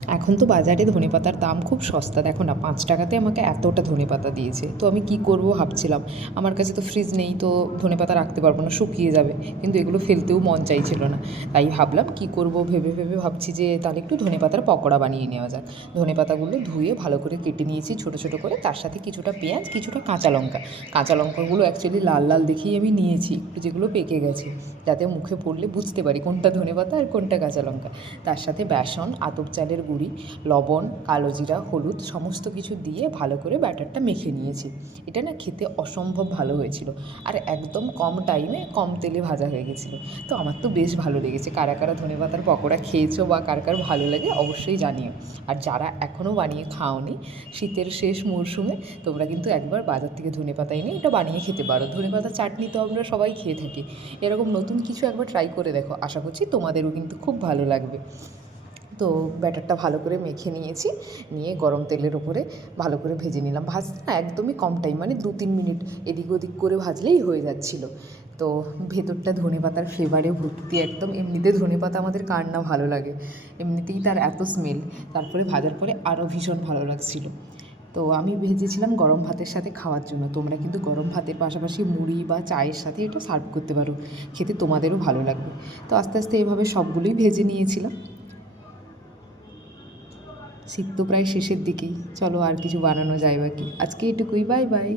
এখন তো বাজারে ধনেপাতার দাম খুব সস্তা, দেখো না 5 টাকাতে আমাকে এতটা ধনেপাতা দিয়েছে। তো আমি কি করব ভাবছিলাম, আমার কাছে তো ফ্রিজ নেই, তো ধনেপাতা রাখতে পারবো না, শুকিয়ে যাবে। কিন্তু এগুলো ফেলতেও মন চাইছিল না, তাই ভাবলাম কি করব ভেবে ভেবে ভাবছি যে তাহলে একটু ধনেপাতার পকোড়া বানিয়ে নেওয়া যাক। ধনেপাতাগুলো ধুয়ে ভালো করে কেটে নিয়েছি ছোটো ছোটো করে, তার সাথে কিছুটা পেঁয়াজ, কিছুটা কাঁচা লঙ্কা। কাঁচা লঙ্কাগুলো অ্যাকচুয়ালি লাল লাল দেখেই আমি নিয়েছি, একটু যেগুলো পেকে গেছে, যাতে মুখে পড়লে বুঝতে পারি কোনটা ধনেপাতা আর কোনটা কাঁচা লঙ্কা। তার সাথে বেসন, আতপ চালের গুঁড়ি, লবণ, কালো জিরা, হলুদ সমস্ত কিছু দিয়ে ভালো করে ব্যাটারটা মেখে নিয়েছি। এটা না খেতে অসম্ভব ভালো হয়েছিল, আর একদম কম টাইমে কম তেলে ভাজা হয়ে গেছিলো। তো আমার তো বেশ ভালো লেগেছে। কারা কারা ধনেপাতার পকোড়া খেয়েছো বা কার কার ভালো লাগে অবশ্যই জানিও। আর যারা এখনও বানিয়ে খাওনি, শীতের শেষ মরশুমে তোমরা কিন্তু একবার বাজার থেকে ধনেপাতা এনে এটা বানিয়ে খেতে পারো। ধনেপাতা চাটনি তো আমরা সবাই খেয়ে থাকি, এরকম নতুন কিছু একবার ট্রাই করে দেখো, আশা করছি তোমাদেরও কিন্তু খুব ভালো লাগবে। তো ব্যাটারটা ভালো করে মেখে নিয়েছি, নিয়ে গরম তেলের ওপরে ভালো করে ভেজে নিলাম। ভাজতে না একদমই কম টাইম, মানে 2-3 মিনিট এদিক ওদিক করে ভাজলেই হয়ে যাচ্ছিলো। তো ভেতরটা ধনেপাতার ফ্লেভারে ভর্তি একদম। এমনিতে ধনেপাতা আমাদের কার না ভালো লাগে, এমনিতেই তার এত স্মেল, তারপরে ভাজার পরে আরও ভীষণ ভালো লাগছিলো। তো আমি ভেজেছিলাম গরম ভাতের সাথে খাওয়ার জন্য, তোমরা কিন্তু গরম ভাতের পাশাপাশি মুড়ি বা চায়ের সাথে এটা সার্ভ করতে পারো, খেতে তোমাদেরও ভালো লাগবে। তো আস্তে আস্তে এভাবে সবগুলোই ভেজে নিয়েছিলাম। শীত তো প্রায় শেষের দিকেই, চলো আর কিছু বানানো যায় বাকি, আজকে এটুকুই, বাই বাই।